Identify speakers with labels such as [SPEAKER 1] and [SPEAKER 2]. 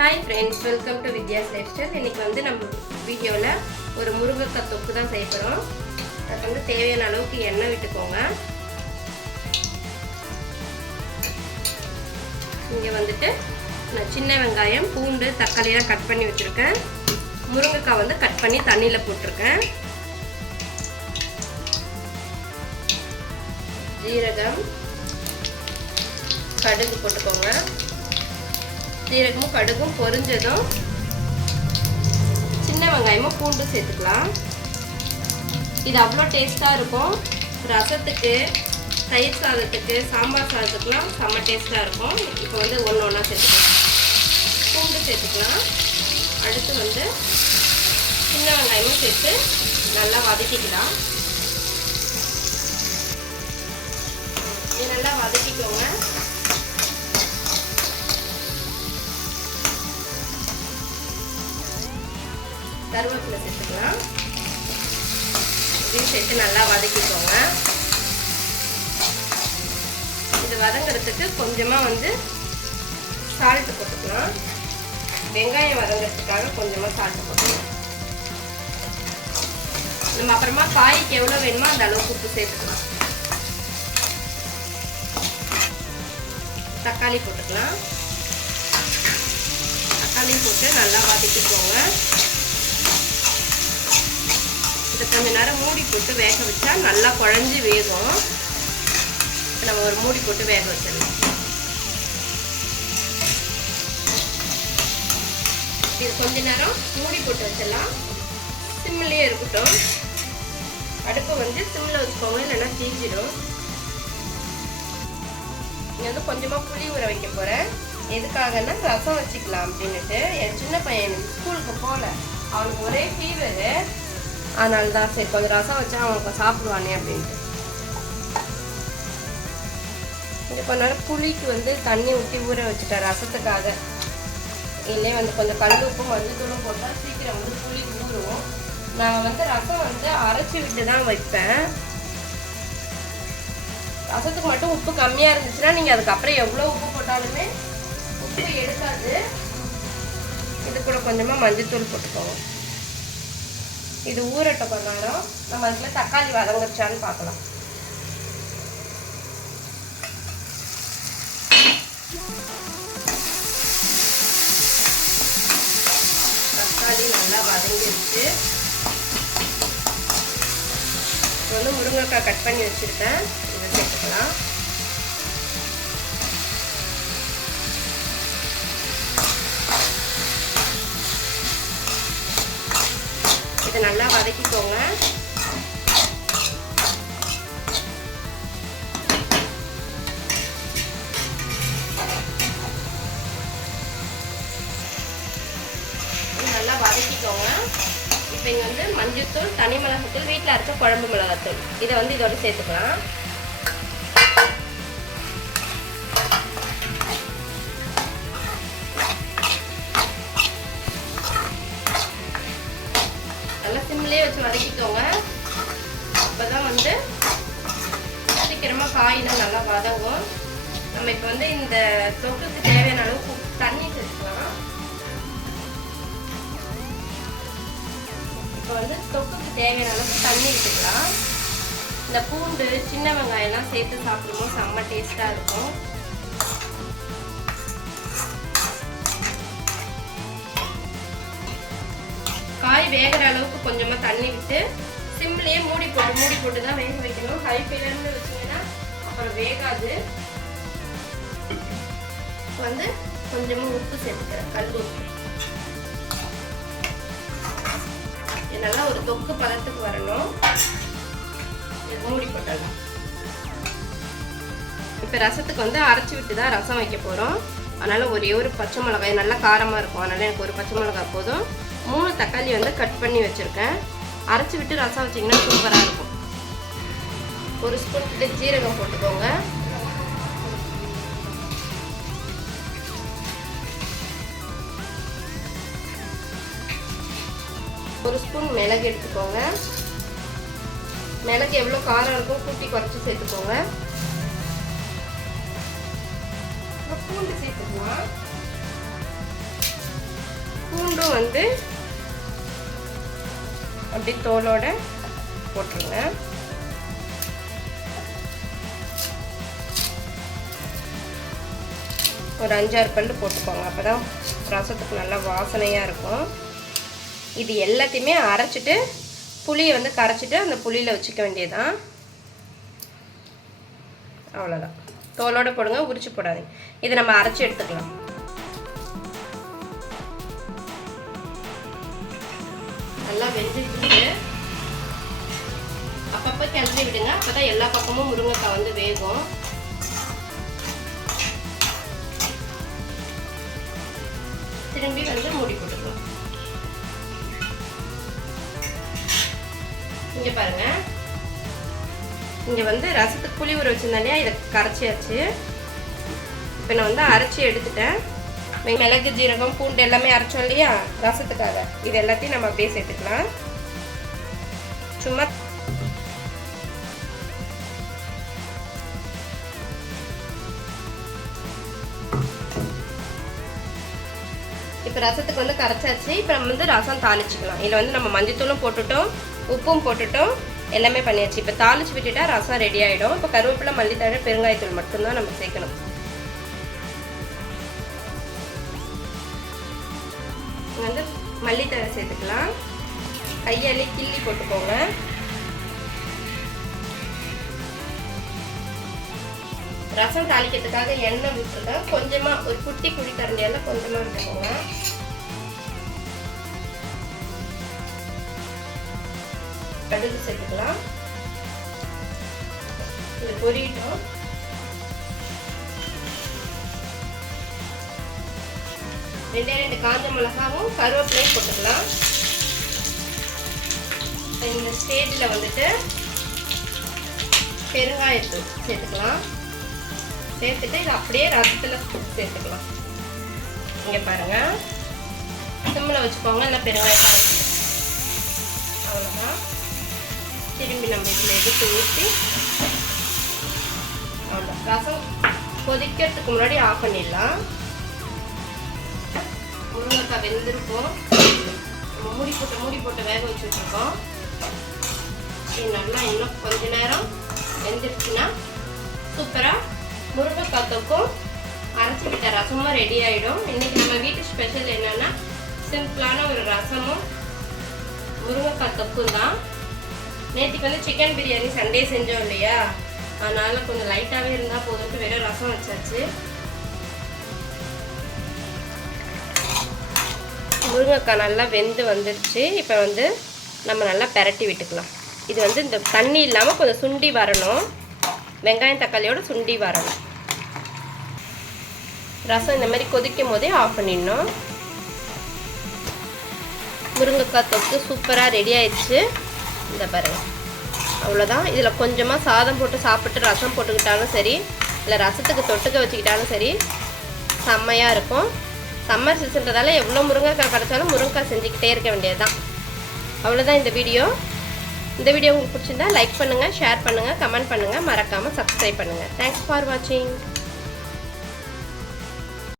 [SPEAKER 1] Hi friends welcome to Vidya's life style இன்றைக்கி வந்து நம்ம வீடியோவில் ஒரு முருங்கைக்காய் தொக்கு தான் செய்ய போகிறோம் அதுக்கு வந்து தேவையான அளவுக்கு எண்ணெய் விட்டுக்கோங்க. இங்கே வந்துட்டு நான் சின்ன வெங்காயம் பூண்டு தக்காளியெலாம் கட் பண்ணி வச்சுருக்கேன். முருங்கைக்காய் வந்து கட் பண்ணி தண்ணியில் போட்டிருக்கேன். ஜீரகம் கடுகு போட்டுக்கோங்க. சீரகமும் கடுகும் பொரிஞ்சதும் சின்ன வெங்காயமும் பூண்டும் சேர்த்துக்கலாம். இது அவ்வளோ டேஸ்ட்டாக இருக்கும். ரசத்துக்கு தயிர் சாதத்துக்கு சாம்பார் சாதத்துக்குலாம் செம்ம டேஸ்ட்டாக இருக்கும். இப்போ வந்து ஒன்று ஒன்றா சேர்த்துக்கலாம். பூண்டு சேர்த்துக்கலாம். அடுத்து வந்து சின்ன வெங்காயமும் சேர்த்து நல்லா வதக்கிக்கலாம். இது நல்லா வதக்கிக்கோங்க. கருவேப்பிலை சேர்த்துக்கலாம். இதையும் சேர்த்து நல்லா வதக்கிக்கோங்க. இது வதங்கிறதுக்கு கொஞ்சமாக வந்து சால்ட்டு போட்டுக்கலாம். வெங்காயம் வதங்கிறதுக்காக கொஞ்சமாக சால்ட்டு போட்டுக்கலாம். நம்ம அப்புறமா காய்க்கு எவ்வளோ வேணுமோ அந்த அளவுக்கு உப்பு சேர்த்துக்கலாம். தக்காளி போட்டுக்கலாம். தக்காளி போட்டு நல்லா வதக்கிக்கோங்க. இதை கொஞ்ச நேரம் மூடி போட்டு வேக வச்சா நல்லா குழஞ்சி வேகும். நம்ம ஒரு மூடி போட்டு வேக வச்சிடலாம். இது கொஞ்ச நேரம் மூடி போட்டு வச்சிடலாம். சிம்லேயே இருக்கட்டும். அடுப்பு வந்து சிம்மில் வச்சுக்கோங்க இல்லைன்னா தீஞ்சிடும். இங்கே வந்து கொஞ்சமாக புளி ஊற வைக்க போகிறேன் எதுக்காகன்னா ரசம் வச்சுக்கலாம் அப்படின்னுட்டு. என் சின்ன பையன் ஸ்கூலுக்கு போகல அவனுக்கு ஒரே ஃபீவரு அதனால தான் சரி கொஞ்சம் ரசம் வச்சா அவனுக்கு சாப்பிடுவானே அப்படின்ட்டு. இது கொஞ்ச புளிக்கு வந்து தண்ணி ஊற்றி ஊற வச்சுட்டேன் ரசத்துக்காக. இல்லையே வந்து கொஞ்சம் கல் உப்பு மஞ்சத்தூளும் போட்டால் சீக்கிரம் வந்து புளி ஊறும். நான் வந்து ரசம் வந்து அரைச்சி விட்டு தான் வைப்பேன். ரசத்துக்கு மட்டும் உப்பு கம்மியாக இருந்துச்சுன்னா நீங்கள் அதுக்கப்புறம் எவ்வளோ உப்பு போட்டாலுமே உப்பு எடுக்காது. இது கூட கொஞ்சமாக மஞ்சத்தூள் போட்டுக்கோங்க. இது ஊறட்டும் கொஞ்ச நேரம் நம்ம அதில் தக்காளி வதங்கிருச்சான்னு பார்க்கலாம். தக்காளி நல்லா வதங்கிருச்சு இப்போ வந்து முருங்கைக்காய் கட் பண்ணி வச்சுருக்கேன். இதை சேர்த்துக்கலாம். இதை நல்லா வதக்கிக்கோங்க. நல்லா வதக்கிக்கோங்க. இப்போ இங்கே வந்து மஞ்சள் தூள் தனி மிளகாத்தூள் வீட்டில் இருக்க குழம்பு மிளகாத்தூள். இதை வந்து இதோட சேர்த்துக்கலாம். சிம்லேயே வச்சு வதக்கிக்கோங்க. அப்போ தான் வந்து சீக்கிரமாக காயெல்லாம் நல்லா வதங்கும். நம்ம இப்போ வந்து இந்த தொக்குக்கு தேவையான அளவுக்கு தண்ணி சேர்த்துக்கலாம். இப்போ வந்து தொக்குக்கு தேவையான அளவுக்கு தண்ணி விட்டுக்கலாம் இந்த பூண்டு சின்ன வெங்காயம்லாம் சேர்த்து சாப்பிடும்போது செம்ம டேஸ்ட்டாக இருக்கும். வேகிற அளவுக்கு கொஞ்சமாக தண்ணி விட்டு சிம்லேயே மூடி போட்டு மூடி போட்டு தான் வேக வைக்கணும். ஹை ஃப்ளேமில் வச்சிங்கன்னா அப்புறம் வேகாது. வந்து கொஞ்சமாக உப்பு சேர்த்துக்கிறேன் கல் உப்பு. நல்லா ஒரு தொக்கு பதத்துக்கு வரணும். மூடி போட்டலாம் இப்போ ரசத்துக்கு வந்து அரைச்சி விட்டு தான் ரசம் வைக்க போகிறோம் அதனால் ஒரே ஒரு பச்சை மிளகாய் நல்லா காரமாக இருக்கும். அதனால் எனக்கு ஒரு பச்சை மிளகாய் போதும். மூணு தக்காளி வந்து கட் பண்ணி வச்சுருக்கேன். அரைச்சி விட்டு ரசம் வச்சிங்கன்னா சூப்பராக இருக்கும். ஒரு ஸ்பூன் கிட்ட ஜீரகம் போட்டுக்கோங்க. ஒரு ஸ்பூன் மிளகு எடுத்துக்கோங்க. மிளகு எவ்வளோ காரம் இருக்கும் கூட்டி குறைச்சி சேர்த்துக்கோங்க. பூண்டு சேர்த்துக்கலாம். பூண்டும் வந்து அப்படி தோலோட போட்டுருங்க. ஒரு அஞ்சாறு பல்லு போட்டுக்கோங்க. அப்போ தான் ரசத்துக்கு நல்லா வாசனையாக இருக்கும். இது எல்லாத்தையுமே அரைச்சிட்டு புளியை வந்து கரைச்சிட்டு அந்த புளியில் வச்சுக்க வேண்டியதுதான். அவ்வளோதான் தோலோடு போடுங்க உரிச்சு போடாதீங்க. இதை நம்ம அரைச்சி எடுத்துக்கலாம். நல்லா வெந்துட்டு அப்பப்போ கிளறி விடுங்க. அப்பதான் எல்லா பக்கமும் முருங்கைக்காய் வந்து வேகும். திரும்பி வந்து மூடி போட்டுக்கலாம். இங்கே பாருங்க. இங்கே வந்து ரசத்துக்கு புளி ஊற வச்சிருந்தேன் இல்லையா? இதை கரைச்சியாச்சு இப்போ நான் வந்து அரைச்சி எடுத்துட்டேன். மிளகு ஜீரகம் பூண்டு எல்லாமே அரைச்சோம் இல்லையா? ரசத்துக்காக. இது எல்லாத்தையும் நம்ம அப்படியே சேர்த்துக்கலாம். சும்மா இப்போ ரசத்துக்கு வந்து கரைச்சாச்சு. இப்போ நம்ம வந்து ரசம் தாளிச்சிக்கலாம். இதில் வந்து நம்ம மஞ்சத்தூளும் போட்டுட்டோம் உப்பும் போட்டுட்டோம் எல்லாமே பண்ணியாச்சு. இப்போ தாளிச்சு விட்டுட்டா ரசம் ரெடி ஆகிடும் இப்போ கருவேப்பிலை மல்லித்தழை பெருங்காயத்தூள் மட்டும்தான் நம்ம சேர்க்கணும். மல்லித்தழை சேர்த்துக்கலாம். கையாலே கிள்ளி போட்டுக்கோங்க. ரசம் தாளிக்கிறதுக்காக எண்ணெய் விட்டுருக்கேன் கொஞ்சமா ஒரு குட்டி குழி கரண்டியால கொஞ்சமா விட்டுக்கோங்க கடுகு சேர்த்துக்கலாம். இது பொரியட்டும். ரெண்டே ரெண்டு காஞ்ச மிளகாவும் கருவேப்பிலையும் போட்டுக்கலாம். இந்த ஸ்டேஜில் வந்துட்டு பெருங்காயத்தூள் சேர்த்துக்கலாம். சேர்த்துட்டு இதை அப்படியே ரசத்தில் சேர்த்துக்கலாம். இங்கே பாருங்கள் சிம்மில் வச்சுக்கோங்க இல்லை பெருங்காயத்தை அவ்வளோதான் திரும்பி நம்ம இதில் எடுத்து ஊற்றி அவ்வளோ ரசம் கொதிக்கிறதுக்கு முன்னாடி ஆஃப் பண்ணிடலாம். முருங்கைக்காய் வெந்திருக்கும். நம்ம மூடி போட்டு மூடி போட்டு வேக வச்சு வச்சுருக்கோம். இது நல்லா இன்னும் கொஞ்ச நேரம் வெந்துருச்சுன்னா சூப்பராக முருங்கைக்காய் தொக்கும் அரைச்சிக்கிட்ட ரசமும் ரெடி ஆகிடும் இன்றைக்கி நம்ம வீட்டு ஸ்பெஷல் என்னென்னா சிம்பிளான ஒரு ரசமும் முருங்கைக்காய் தொக்கும் தான். நேற்றுக்கு வந்து சிக்கன் பிரியாணி சண்டே செஞ்சோம் இல்லையா? அதனால் கொஞ்சம் லைட்டாகவே இருந்தால் போதும்ட்டு வெறும் ரசம் வச்சாச்சு. முருங்கைக்காய் நல்லா வெந்து வந்துருச்சு. இப்போ வந்து நம்ம நல்லா பெரட்டி விட்டுக்கலாம். இது வந்து இந்த தண்ணி இல்லாமல் கொஞ்சம் சுண்டி வரணும். வெங்காயம் தக்காளியோட சுண்டி வரணும். ரசம் இந்த மாதிரி கொதிக்கும் போதே ஆஃப் பண்ணிடணும். முருங்கைக்காய் தொக்கு சூப்பராக ரெடி ஆயிடுச்சு. இந்த பாருங்கள் அவ்வளோதான் இதில் கொஞ்சமாக சாதம் போட்டு சாப்பிட்டு ரசம் போட்டுக்கிட்டாலும் சரி இல்லை ரசத்துக்கு தொட்டுக்க வச்சுக்கிட்டாலும் சரி செம்மையாக இருக்கும். சம்மர் சீசன்றதால எவ்வளோ முருங்கைக்காய் கிடச்சாலும் முருங்கைக்காய் செஞ்சுக்கிட்டே இருக்க வேண்டியது தான் அவ்வளோதான் இந்த வீடியோ. இந்த வீடியோ உங்களுக்கு பிடிச்சிருந்தா லைக் பண்ணுங்கள் ஷேர் பண்ணுங்கள் கமெண்ட் பண்ணுங்கள் மறக்காமல் சப்ஸ்கிரைப் பண்ணுங்கள் தேங்க்ஸ் ஃபார் வாட்சிங்